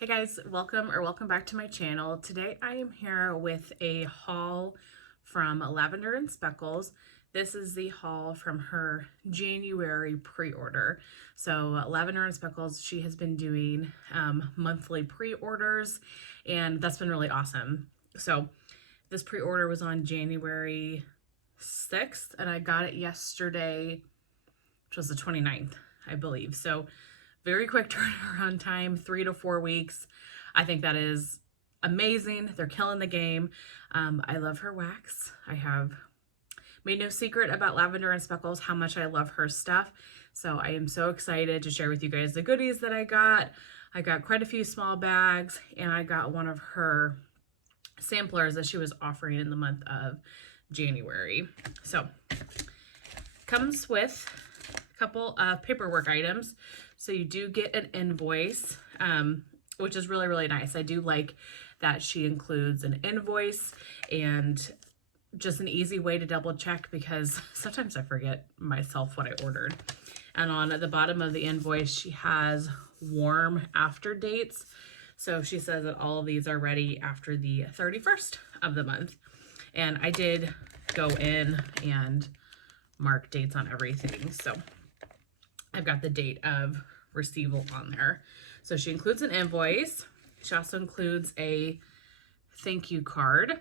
Hey guys, welcome back to my channel. Today I am here with a haul from Lavender and Speckles. This is the haul from her January pre-order. So Lavender and Speckles, she has been doing monthly pre-orders, and that's been really awesome. So this pre-order was on January 6th, and I got it yesterday, which was the 29th, I believe. So very quick turnaround time, 3 to 4 weeks. I think that is amazing. They're killing the game. I love her wax. I have made no secret about Lavender and Speckles, how much I love her stuff. So I am so excited to share with you guys the goodies that I got. I got quite a few small bags, and I got one of her samplers that she was offering in the month of January. So comes with a couple of paperwork items. So you do get an invoice, which is really, really nice. I do like that she includes an invoice and just an easy way to double check, because sometimes I forget myself what I ordered. And on the bottom of the invoice, she has warm after dates. So she says that all of these are ready after the 31st of the month. And I did go in and mark dates on everything. So I've got the date of receival on there. So she includes an invoice. She also includes a thank you card.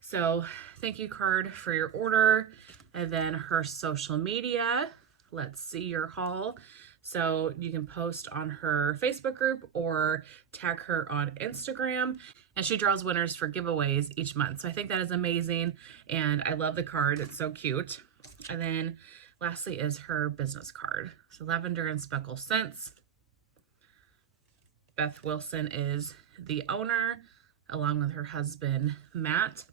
So thank you card for your order, and then her social media. Let's see your haul. So you can post on her Facebook group or tag her on Instagram, and she draws winners for giveaways each month. So I think that is amazing, and I love the card. It's so cute. And then lastly is her business card. So Lavender and Speckles Scents. Beth Wilson is the owner, along with her husband, Matt.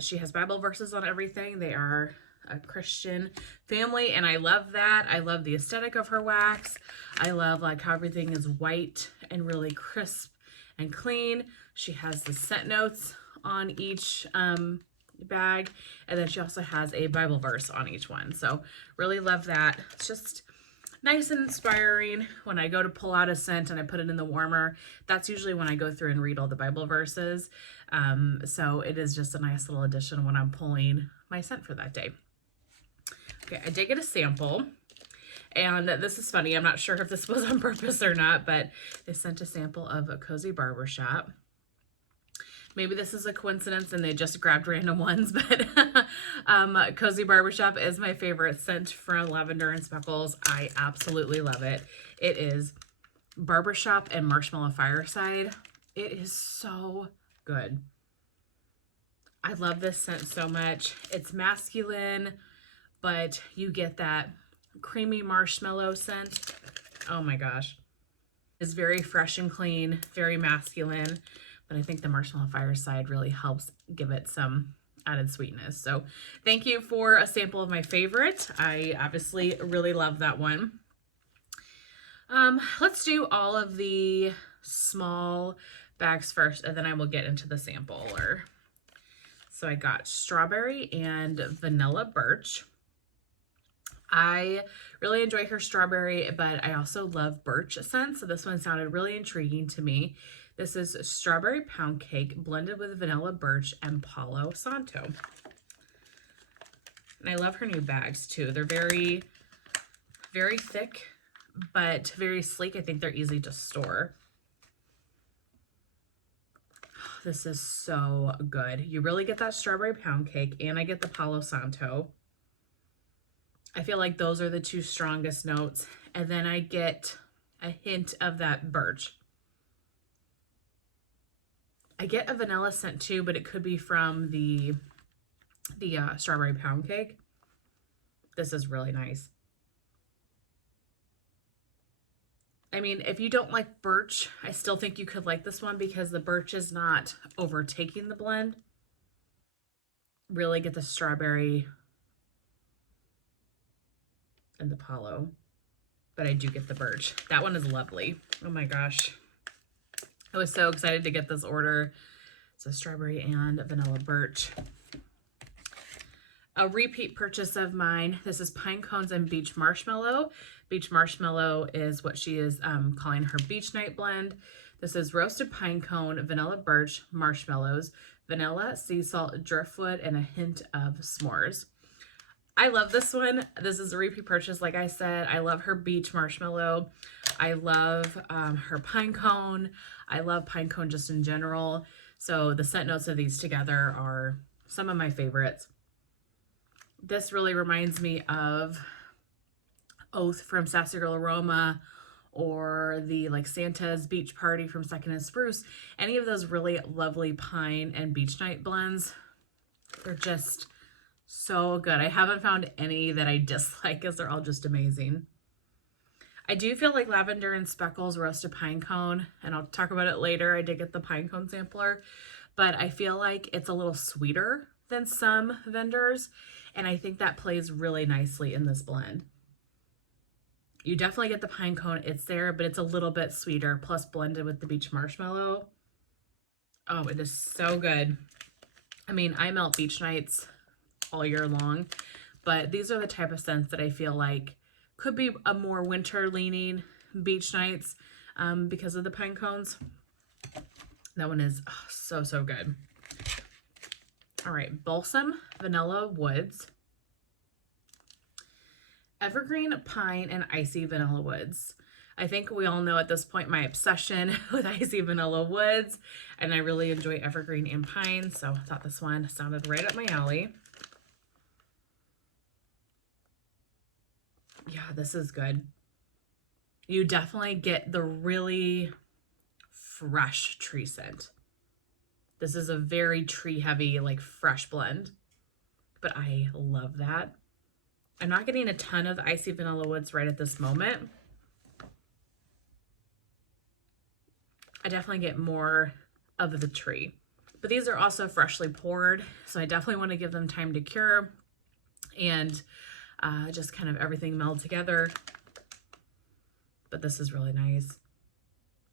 She has Bible verses on everything. They are a Christian family, and I love that. I love the aesthetic of her wax. I love like how everything is white and really crisp and clean. She has the scent notes on each bag, and then she also has a Bible verse on each one. So really love that. It's just nice and inspiring. When I go to pull out a scent and I put it in the warmer, that's usually when I go through and read all the Bible verses. So it is just a nice little addition when I'm pulling my scent for that day. Okay, I did get a sample, and this is funny. I'm not sure if this was on purpose or not, but they sent a sample of a Cozy Barbershop. Maybe this is a coincidence and they just grabbed random ones, but Cozy Barbershop is my favorite scent from Lavender and Speckles. I absolutely love it. It is Barbershop and Marshmallow Fireside. It is so good. I love this scent so much. It's masculine, but you get that creamy marshmallow scent. Oh my gosh. It's very fresh and clean, very masculine. But I think the Marshmallow Fireside really helps give it some added sweetness. So thank you for a sample of my favorite. I obviously really love that one. Let's do all of the small bags first, and then I will get into the sampler. So I got strawberry and vanilla birch. I really enjoy her strawberry, but I also love birch scent. So this one sounded really intriguing to me. This is strawberry pound cake blended with vanilla birch and Palo Santo. And I love her new bags too. They're very, very thick, but very sleek. I think they're easy to store. This is so good. You really get that strawberry pound cake, and I get the Palo Santo. I feel like those are the two strongest notes. And then I get a hint of that birch. I get a vanilla scent too, but it could be from the strawberry pound cake. This is really nice. I mean, if you don't like birch, I still think you could like this one because the birch is not overtaking the blend. Really get the strawberry and the Palo, but I do get the birch. That one is lovely. Oh my gosh. I was so excited to get this order. So strawberry and vanilla birch. A repeat purchase of mine. This is pine cones and beach marshmallow. Beach Marshmallow is what she is calling her beach night blend. This is roasted pine cone, vanilla birch, marshmallows, vanilla, sea salt, driftwood, and a hint of s'mores. I love this one. This is a repeat purchase, like I said. I love her beach marshmallow. I love her pine cone. I love pine cone just in general. So the scent notes of these together are some of my favorites. This really reminds me of Oath from Sassy Girl Aroma, or the like Santa's Beach Party from Second and Spruce. Any of those really lovely pine and beach night blends. They're just so good. I haven't found any that I dislike, because they're all just amazing. I do feel like Lavender and Speckles roasted pine cone, and I'll talk about it later. I did get the pine cone sampler, but I feel like it's a little sweeter than some vendors, and I think that plays really nicely in this blend. You definitely get the pine cone, it's there, but it's a little bit sweeter, plus blended with the beach marshmallow. Oh, it is so good. I mean, I melt beach nights all year long, but these are the type of scents that I feel like could be a more winter leaning beach nights because of the pine cones. That one is so good. All right, Balsam Vanilla Woods, Evergreen Pine, and Icy Vanilla Woods. I think we all know at this point my obsession with Icy Vanilla Woods, and I really enjoy Evergreen and Pine, so I thought this one sounded right up my alley. Yeah, this is good. You definitely get the really fresh tree scent. This is a very tree heavy, like fresh blend, but I love that. I'm not getting a ton of Icy Vanilla Woods right at this moment. I definitely get more of the tree, but these are also freshly poured, so I definitely want to give them time to cure and just kind of everything meld together. But this is really nice.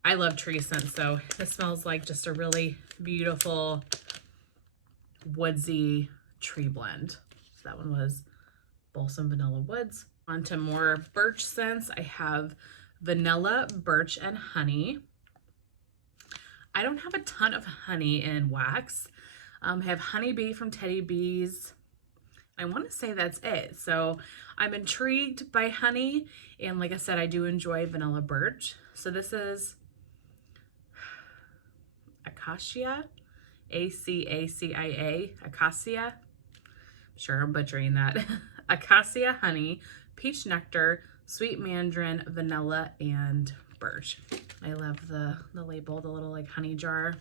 I love tree scents, so this smells like just a really beautiful woodsy tree blend. So that one was Balsam Vanilla Woods. On to more birch scents. I have Vanilla, Birch, and Honey. I don't have a ton of honey in wax. I have Honeybee from Teddy Bees. I want to say that's it. So I'm intrigued by honey, and like I said, I do enjoy Vanilla Birch. So this is Acacia, A-C-A-C-I-A, Acacia. I'm sure I'm butchering that. Acacia Honey, Peach Nectar, Sweet Mandarin, Vanilla, and Birch. I love the label, the little like honey jar.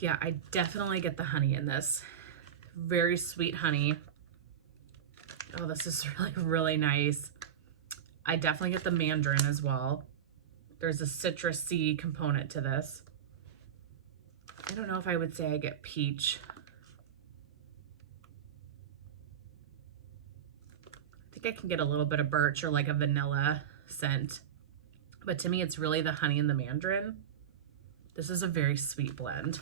Yeah, I definitely get the honey in this. Very sweet honey. Oh, this is really nice. I definitely get the mandarin as well. There's a citrusy component to this. I don't know if I would say I get peach. I think I can get a little bit of birch or like a vanilla scent. But to me, it's really the honey and the mandarin. This is a very sweet blend.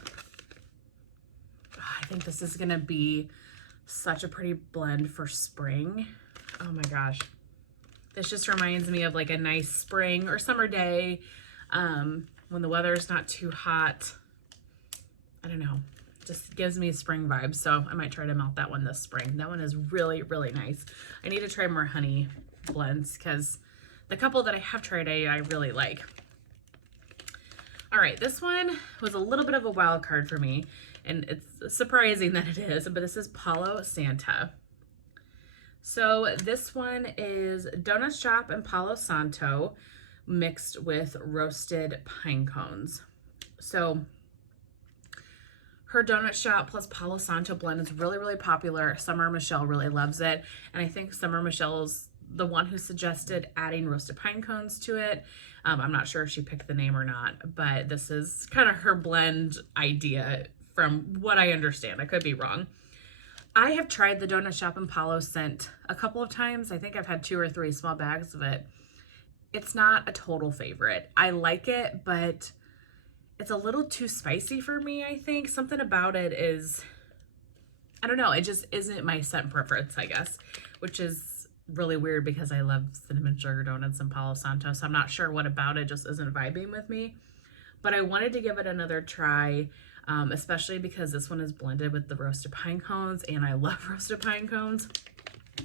I think this is gonna be such a pretty blend for spring. Oh my gosh. This just reminds me of like a nice spring or summer day when the weather is not too hot. I don't know, just gives me spring vibes. So I might try to melt that one this spring. That one is really nice. I need to try more honey blends because the couple that I have tried I really like. All right, this one was a little bit of a wild card for me, and it's surprising that it is, but this is Palo Santa. So this one is Donut Shop and Palo Santo mixed with roasted pine cones. So her Donut Shop plus Palo Santo blend is really popular. Summer Michelle really loves it, and I think Summer Michelle's the one who suggested adding roasted pine cones to it. I'm not sure if she picked the name or not, but this is kind of her blend idea from what I understand. I could be wrong. I have tried the Donut Shop and Palo scent a couple of times. I think I've had 2 or 3 small bags of it. It's not a total favorite. I like it, but it's a little too spicy for me, I think. Something about it is I don't know, it just isn't my scent preference, I guess, which is really weird because I love cinnamon sugar donuts and Palo Santo, so I'm not sure what about it just isn't vibing with me. But I wanted to give it another try, especially because this one is blended with the roasted pine cones, and I love roasted pine cones.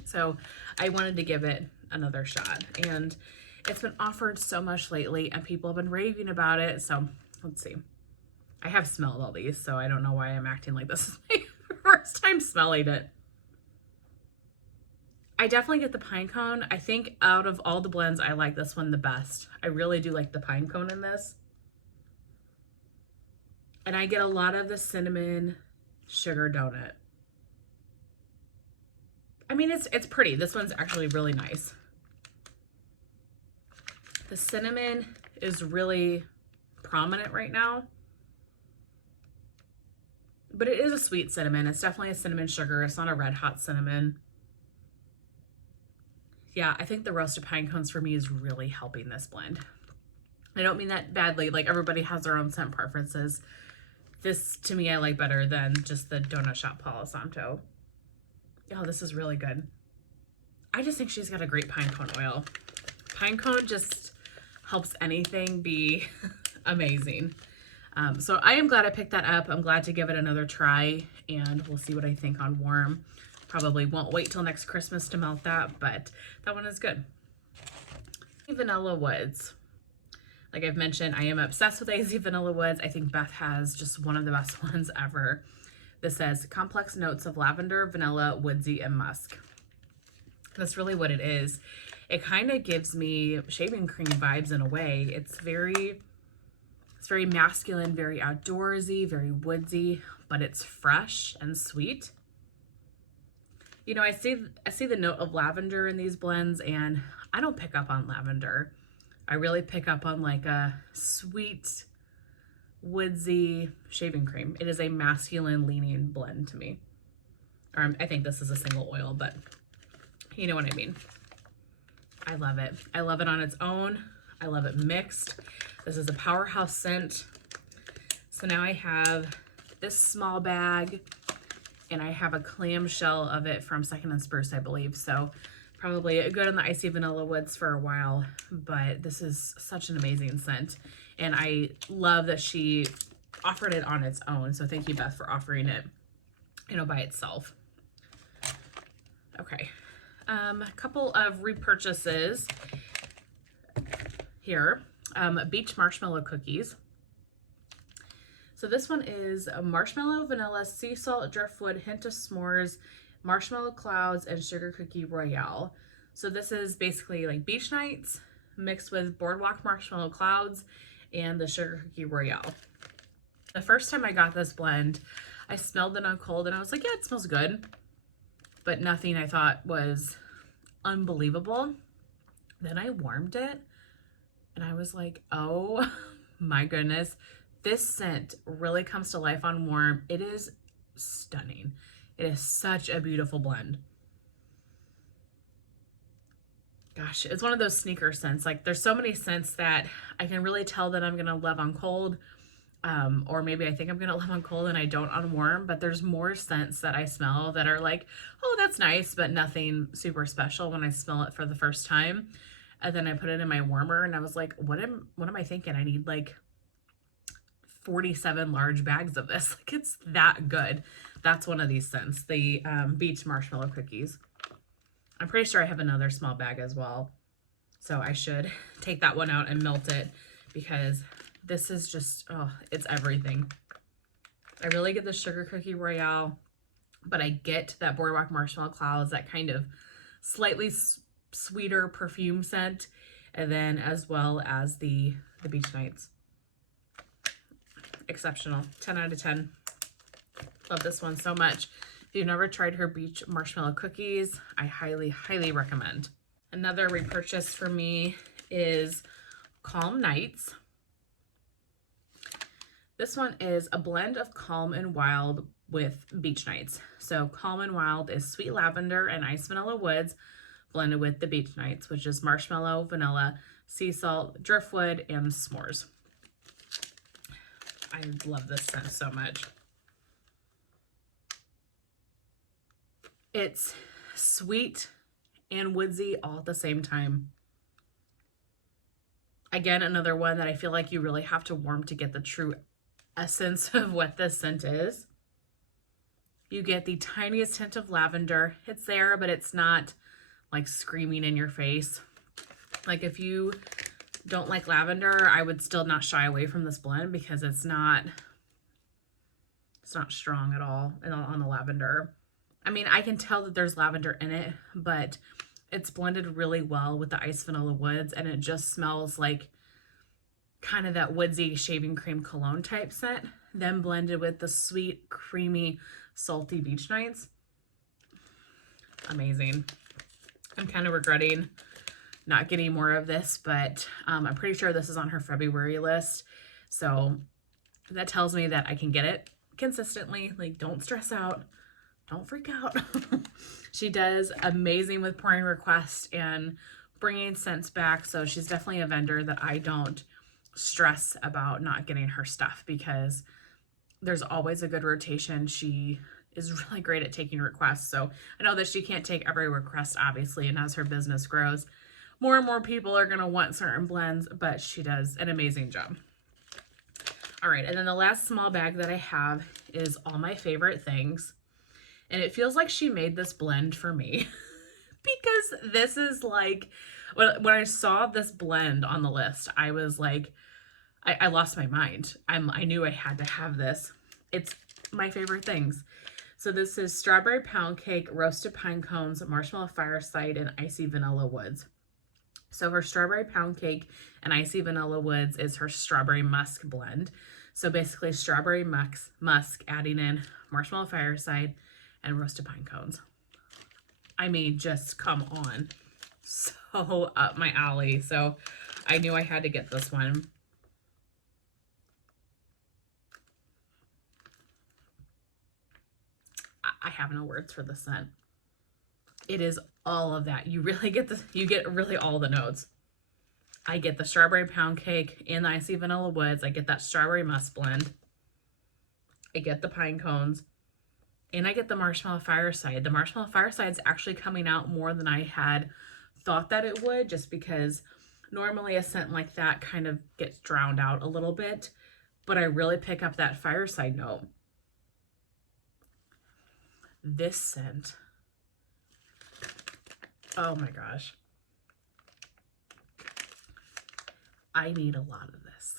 So I wanted to give it another shot, and it's been offered so much lately and people have been raving about it. So let's see. I have smelled all these, so I don't know why I'm acting like this is my first time smelling it. I definitely get the pine cone. I think out of all the blends, I like this one the best. I really do like the pine cone in this. And I get a lot of the cinnamon sugar donut. I mean, it's pretty. This one's actually really nice. The cinnamon is really prominent right now. But it is a sweet cinnamon. It's definitely a cinnamon sugar. It's not a red hot cinnamon. Yeah, I think the roasted pine cones for me is really helping this blend. I don't mean that badly. Like, everybody has their own scent preferences. This, to me, I like better than just the Donut Shop Palo Santo. Oh, this is really good. I just think she's got a great pine cone oil. Pine cone just helps anything be amazing. So I am glad I picked that up. I'm glad to give it another try, and we'll see what I think on warm. Probably won't wait till next Christmas to melt that, but that one is good. Vanilla Woods. Like I've mentioned, I am obsessed with AZ Vanilla Woods. I think Beth has just one of the best ones ever. This says complex notes of lavender, vanilla, woodsy, and musk. That's really what it is. It kind of gives me shaving cream vibes in a way. It's very masculine, very outdoorsy, very woodsy, but it's fresh and sweet. You know, I see the note of lavender in these blends, and I don't pick up on lavender. I really pick up on like a sweet, woodsy shaving cream. It is a masculine leaning blend to me. I think this is a single oil, but you know what I mean. I love it. I love it on its own. I love it mixed. This is a powerhouse scent. So now I have this small bag, and I have a clamshell of it from Second and Spruce, I believe. So probably good on the Icy Vanilla Woods for a while, but this is such an amazing scent. And I love that she offered it on its own. So thank you, Beth, for offering it, you know, by itself. Okay. A couple of repurchases here. Beach marshmallow cookies. So this one is a marshmallow, vanilla, sea salt, driftwood, hint of s'mores, marshmallow clouds, and sugar cookie royale. So this is basically like beach nights mixed with boardwalk marshmallow clouds and the sugar cookie royale. The first time I got this blend, I smelled it on cold and I was like, yeah, it smells good, but nothing I thought was unbelievable. Then I warmed it and I was like, oh my goodness, this scent really comes to life on warm. It is stunning. It is such a beautiful blend. Gosh, it's one of those sneaker scents. Like, there's so many scents that I can really tell that I'm gonna love on cold, or maybe I think I'm gonna love on cold and I don't on warm, but there's more scents that I smell that are like, oh, that's nice, but nothing super special when I smell it for the first time. And then I put it in my warmer and I was like, what am I thinking? I need like 47 large bags of this. Like, it's that good. That's one of these scents, the beach marshmallow cookies. I'm pretty sure I have another small bag as well. So I should take that one out and melt it, because this is just, oh, it's everything. I really get the sugar cookie royale, but I get that boardwalk marshmallow clouds, that kind of slightly sweeter perfume scent, and then as well as the beach nights. Exceptional. 10 out of 10. Love this one so much. If you've never tried her beach marshmallow cookies, I highly, highly recommend. Another repurchase for me is Calm Nights. This one is a blend of Calm and Wild with Beach Nights. So Calm and Wild is sweet lavender and ice vanilla woods blended with the Beach Nights, which is marshmallow, vanilla, sea salt, driftwood, and s'mores. I love this scent so much. It's sweet and woodsy all at the same time. Again, another one that I feel like you really have to warm to get the true essence of what this scent is. You get the tiniest hint of lavender. It's there, but it's not like screaming in your face. Like if you don't like lavender, I would still not shy away from this blend because it's not strong at all on the lavender. I mean, I can tell that there's lavender in it, but it's blended really well with the Ice Vanilla Woods, and it just smells like kind of that woodsy shaving cream cologne type scent, then blended with the sweet, creamy, salty beach nights. Amazing. I'm kind of regretting not getting more of this, but I'm pretty sure this is on her February list. So that tells me that I can get it consistently. Like, don't stress out. Don't freak out. She does amazing with pouring requests and bringing scents back. So she's definitely a vendor that I don't stress about not getting her stuff because there's always a good rotation. She is really great at taking requests. So I know that she can't take every request, obviously, and as her business grows, more and more people are going to want certain blends, but she does an amazing job. All right, and then the last small bag that I have is all my favorite things. And it feels like she made this blend for me because this is like, when I saw this blend on the list, I was like, I lost my mind. I knew I had to have this. It's my favorite things. So this is strawberry pound cake, roasted pine cones, marshmallow fireside, and icy vanilla woods. So her strawberry pound cake and icy vanilla woods is her strawberry musk blend. So basically strawberry musk adding in marshmallow fireside and roasted pine cones. I mean, just come on. So up my alley. So I knew I had to get this one. I have no words for the scent. It is all of that. You really get you get really all the notes. I get the strawberry pound cake and the icy vanilla woods. I get that strawberry musk blend. I get the pine cones. And I get the marshmallow fireside. The marshmallow fireside is actually coming out more than I had thought that it would, just because normally a scent like that kind of gets drowned out a little bit, but I really pick up that fireside note. This scent, oh my gosh. I need a lot of this.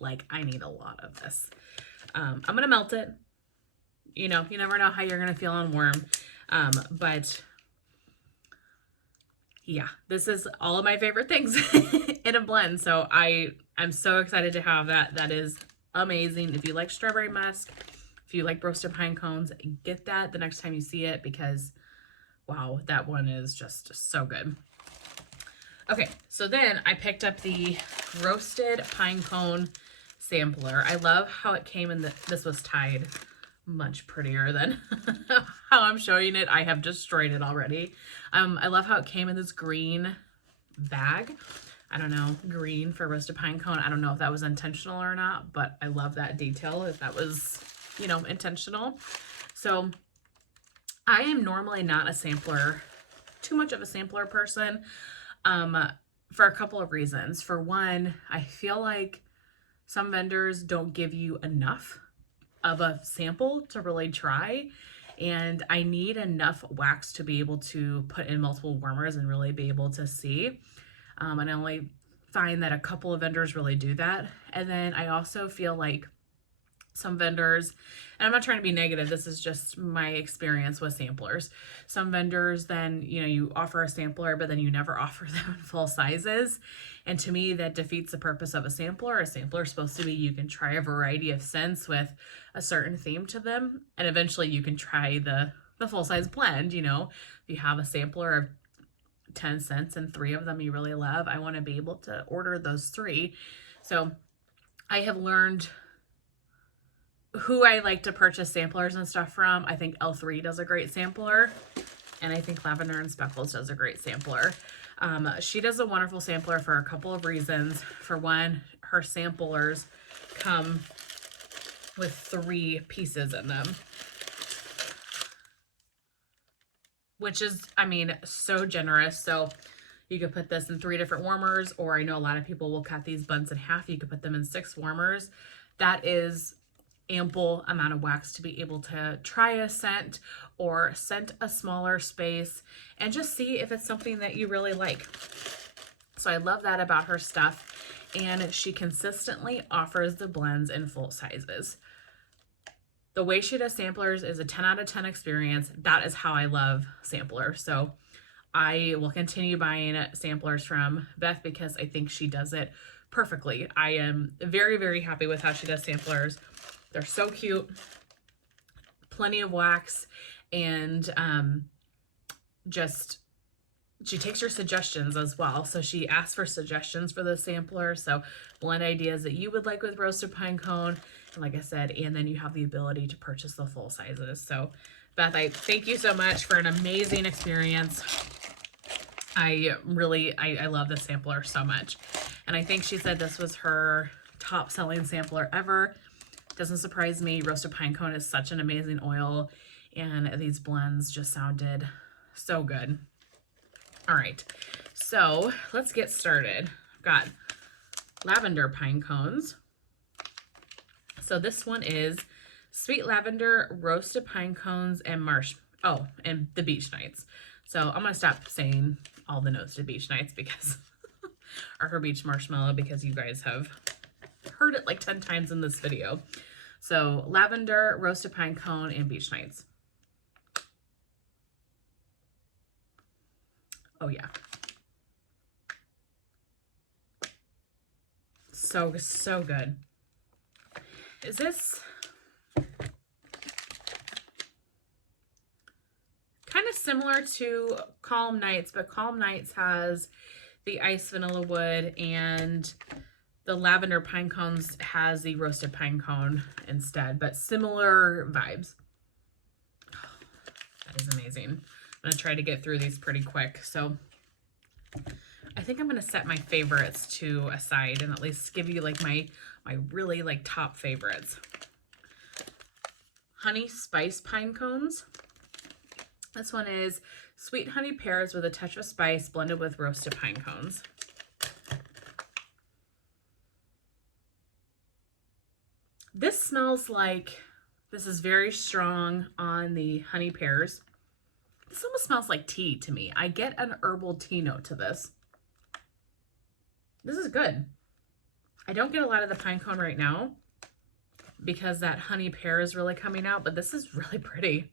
Like, I need a lot of this. I'm going to melt it. You know, you never know how you're going to feel on warm. But yeah, this is all of my favorite things in a blend. So I'm so excited to have that. That is amazing. If you like strawberry musk, if you like roasted pine cones, get that the next time you see it because, wow, that one is just so good. Okay, so then I picked up the roasted pine cone sampler. I love how it came in this was tied much prettier than how I'm showing it. I have destroyed it already. I love how it came in this green bag. I don't know, green for roasted pine cone. I don't know if that was intentional or not, but I love that detail if that was, you know, intentional. So I am normally not a sampler, too much of a sampler person, for a couple of reasons. For one, I feel like some vendors don't give you enough of a sample to really try, and I need enough wax to be able to put in multiple warmers and really be able to see. And I only find that a couple of vendors really do that. And then I also feel like some vendors, and I'm not trying to be negative, this is just my experience with samplers. Some vendors then, you know, you offer a sampler, but then you never offer them in full sizes. And to me, that defeats the purpose of a sampler. A sampler is supposed to be, you can try a variety of scents with a certain theme to them. And eventually you can try the full size blend. You know, if you have a sampler of 10 cents and 3 of them you really love, I want to be able to order those 3. So I have learned who I like to purchase samplers and stuff from. I think L3 does a great sampler, and I think Lavender and Speckles does a great sampler. She does a wonderful sampler for a couple of reasons. For one, her samplers come with 3 pieces in them. which is, I mean, so generous. So you could put this in 3 different warmers, or I know a lot of people will cut these buns in half. You could put them in 6 warmers. That is ample amount of wax to be able to try a scent or scent a smaller space and just see if it's something that you really like. So I love that about her stuff. And she consistently offers the blends in full sizes. The way she does samplers is a 10 out of 10 experience. That is how I love samplers. So I will continue buying samplers from Beth because I think she does it perfectly. I am very, very happy with how she does samplers. They're so cute, plenty of wax, and just she takes your suggestions as well. So she asks for suggestions for the sampler. So blend ideas that you would like with roasted pine cone. And like I said, and then you have the ability to purchase the full sizes. So Beth, I thank you so much for an amazing experience. I love the sampler so much. And I think she said this was her top selling sampler ever. Doesn't surprise me. Roasted pine cone is such an amazing oil, and these blends just sounded so good. All right, so let's get started. I've got lavender pine cones. So this one is sweet lavender, roasted pine cones, and and the beach nights. So I'm gonna stop saying all the notes to beach nights because or her beach marshmallow, because you guys have heard it like 10 times in this video. So lavender, roasted pine cone, and beach nights. Oh yeah. So good. Is this kind of similar to Calm Nights, but Calm Nights has the iced vanilla wood, and the lavender pine cones has the roasted pine cone instead, but similar vibes. Oh, that is amazing. I'm gonna try to get through these pretty quick. So I think I'm gonna set my favorites to aside and at least give you like my really like top favorites. Honey spice pine cones. This one is sweet honey pears with a touch of spice blended with roasted pine cones. This smells like, this is very strong on the honey pears. This almost smells like tea to me. I get an herbal tea note to this. This is good. I don't get a lot of the pine cone right now because that honey pear is really coming out, but this is really pretty.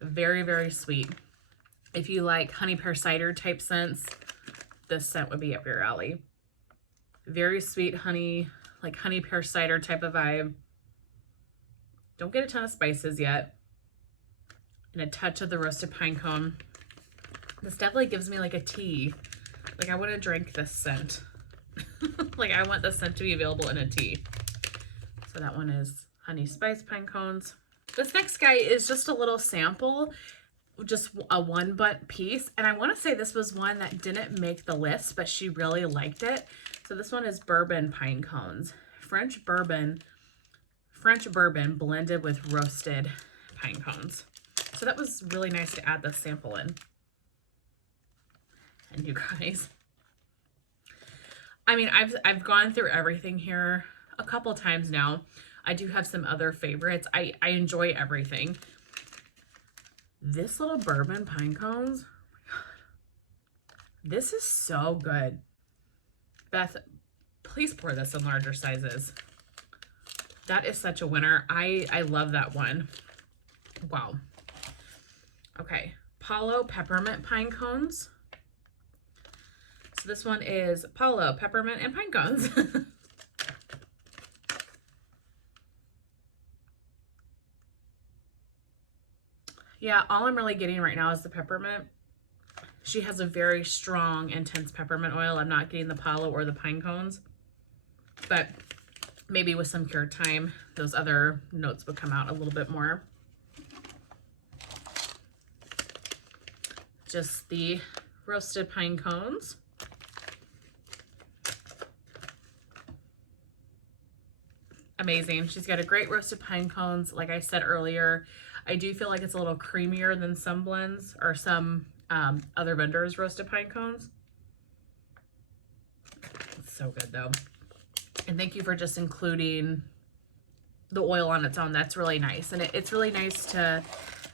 Very, very sweet. If you like honey pear cider type scents, this scent would be up your alley. Very sweet honey, like honey pear cider type of vibe. Don't get a ton of spices yet. And a touch of the roasted pine cone. This definitely gives me like a tea. Like I want to drink this scent. Like I want this scent to be available in a tea. So that one is honey spice pine cones. This next guy is just a little sample, just a 1 butt piece. And I want to say this was one that didn't make the list, but she really liked it. So this one is bourbon pine cones. French bourbon blended with roasted pine cones. So that was really nice to add this sample in. And you guys, I mean, I've gone through everything here a couple times now. I do have some other favorites. I enjoy everything. This little bourbon pine cones, oh my God. This is so good. Beth, please pour this in larger sizes. That is such a winner. I love that one. Wow. Okay, Palo peppermint pine cones. So this one is Palo peppermint and pine cones. Yeah, all I'm really getting right now is the peppermint. She has a very strong, intense peppermint oil. I'm not getting the Palo or the pine cones, but maybe with some cure time, those other notes would come out a little bit more. Just the roasted pine cones. Amazing. She's got a great roasted pine cones. Like I said earlier, I do feel like it's a little creamier than some blends or some other vendors' roasted pine cones. It's so good though. And thank you for just including the oil on its own. That's really nice. And it's really nice to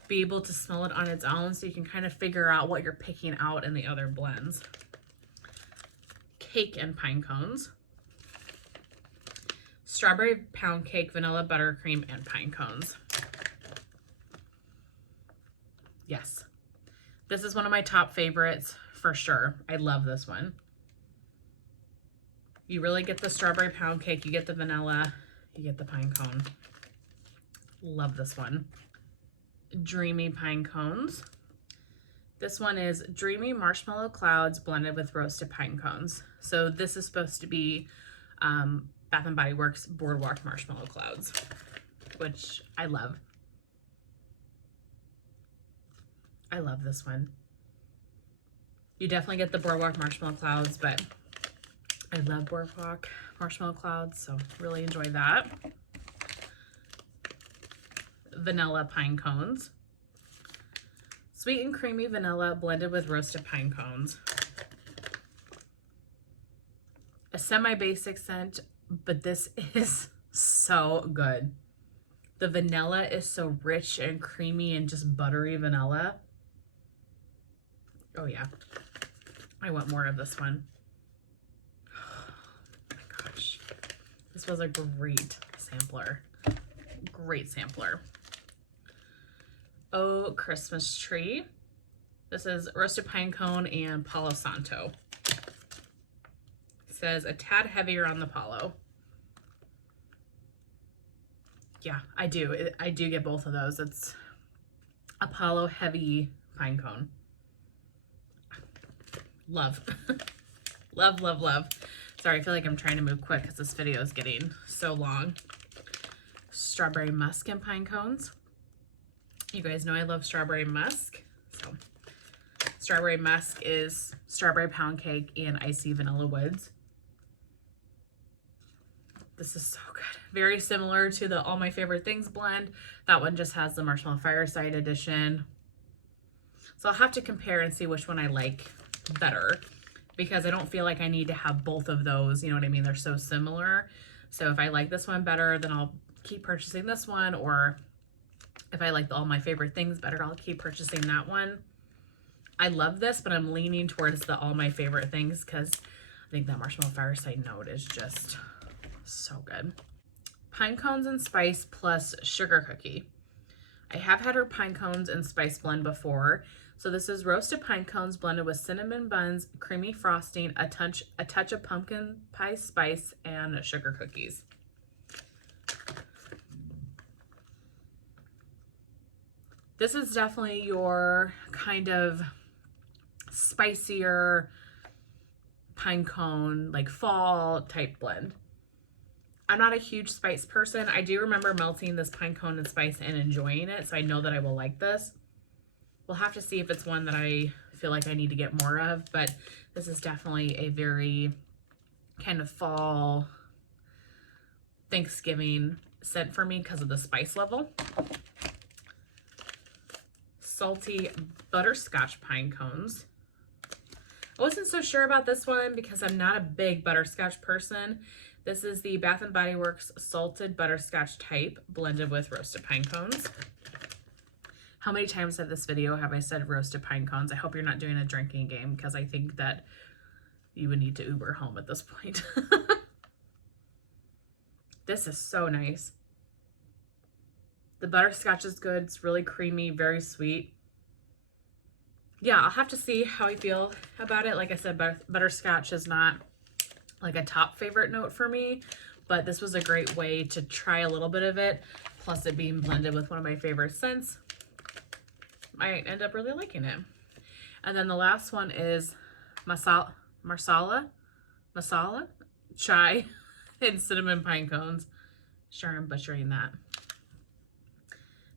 be able to smell it on its own so you can kind of figure out what you're picking out in the other blends. Cake and pine cones. Strawberry pound cake, vanilla buttercream, and pine cones. Yes. This is one of my top favorites for sure. I love this one. You really get the strawberry pound cake, you get the vanilla, you get the pine cone. Love this one. Dreamy pine cones. This one is dreamy marshmallow clouds blended with roasted pine cones. So this is supposed to be Bath & Body Works Boardwalk Marshmallow Clouds, which I love. I love this one. You definitely get the Boardwalk Marshmallow Clouds, but I love Boardwalk Marshmallow Clouds, so really enjoy that. Vanilla pine cones. Sweet and creamy vanilla blended with roasted pine cones. A semi-basic scent, but this is so good. The vanilla is so rich and creamy and just buttery vanilla. Oh yeah, I want more of this one. Oh my gosh, this was a great sampler. Great sampler. Oh, Christmas tree. This is roasted pine cone and Palo Santo. It says a tad heavier on the Palo. Yeah, I do. I do get both of those. It's a Palo heavy pine cone. Love. Love, love, love. Sorry, I feel like I'm trying to move quick because this video is getting so long. Strawberry musk and pine cones. You guys know I love strawberry musk. So strawberry musk is strawberry pound cake and icy vanilla woods. This is so good. Very similar to the All My Favorite Things blend. That one just has the Marshmallow Fireside edition. So I'll have to compare and see which one I like better, because I don't feel like I need to have both of those. You know what I mean? They're so similar. So if I like this one better, then I'll keep purchasing this one. Or if I like the All My Favorite Things better, I'll keep purchasing that one. I love this, but I'm leaning towards the All My Favorite Things because I think that Marshmallow Fireside note is just so good. Pine cones and spice plus sugar cookie. I have had her pine cones and spice blend before. So this is roasted pine cones blended with cinnamon buns, creamy frosting, a touch of pumpkin pie spice, and sugar cookies. This is definitely your kind of spicier pine cone, like fall type blend. I'm not a huge spice person. I do remember melting this pine cone and spice and enjoying it, so I know that I will like this. We'll have to see if it's one that I feel like I need to get more of, but this is definitely a very kind of fall Thanksgiving scent for me because of the spice level. Salty butterscotch pine cones. I wasn't so sure about this one because I'm not a big butterscotch person. This is the Bath & Body Works salted butterscotch type blended with roasted pine cones. How many times in this video have I said roasted pine cones? I hope you're not doing a drinking game because I think that you would need to Uber home at this point. This is so nice. The butterscotch is good. It's really creamy, very sweet. Yeah, I'll have to see how I feel about it. Like I said, butterscotch is not like a top favorite note for me, but this was a great way to try a little bit of it. Plus it being blended with one of my favorite scents, I end up really liking it. And then the last one is masala chai and cinnamon pine cones. Sure, I'm butchering that.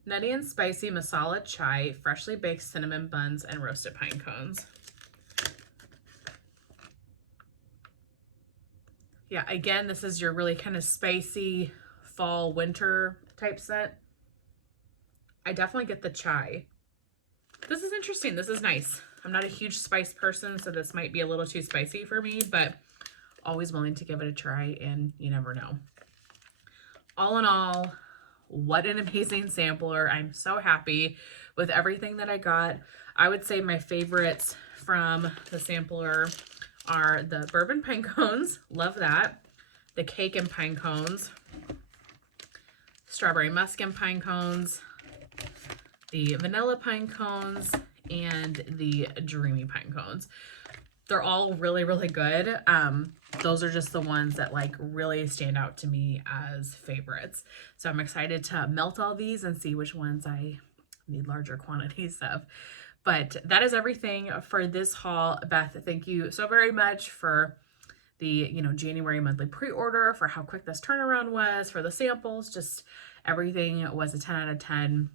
Nutty and spicy masala chai, freshly baked cinnamon buns, and roasted pine cones. Yeah, again, this is your really kind of spicy fall winter type scent. I definitely get the chai. This is interesting. This is nice. I'm not a huge spice person, so this might be a little too spicy for me, but always willing to give it a try, and you never know. All in all, what an amazing sampler. I'm so happy with everything that I got. I would say my favorites from the sampler are the bourbon pine cones. Love that. The cake and pine cones. Strawberry musk and pine cones. The vanilla pine cones. And the dreamy pine cones. They're all really, really good. Those are just the ones that like really stand out to me as favorites. So I'm excited to melt all these and see which ones I need larger quantities of. But that is everything for this haul. Beth, thank you so very much for the, January monthly pre-order, for how quick this turnaround was, for the samples, just everything was a 10 out of 10.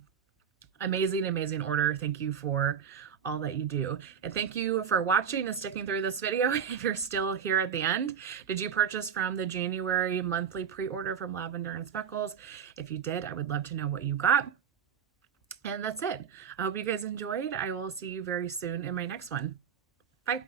Amazing, amazing order. Thank you for all that you do. And thank you for watching and sticking through this video. If you're still here at the end, did you purchase from the January monthly pre-order from Lavender and Speckles? If you did, I would love to know what you got. And that's it. I hope you guys enjoyed. I will see you very soon in my next one. Bye.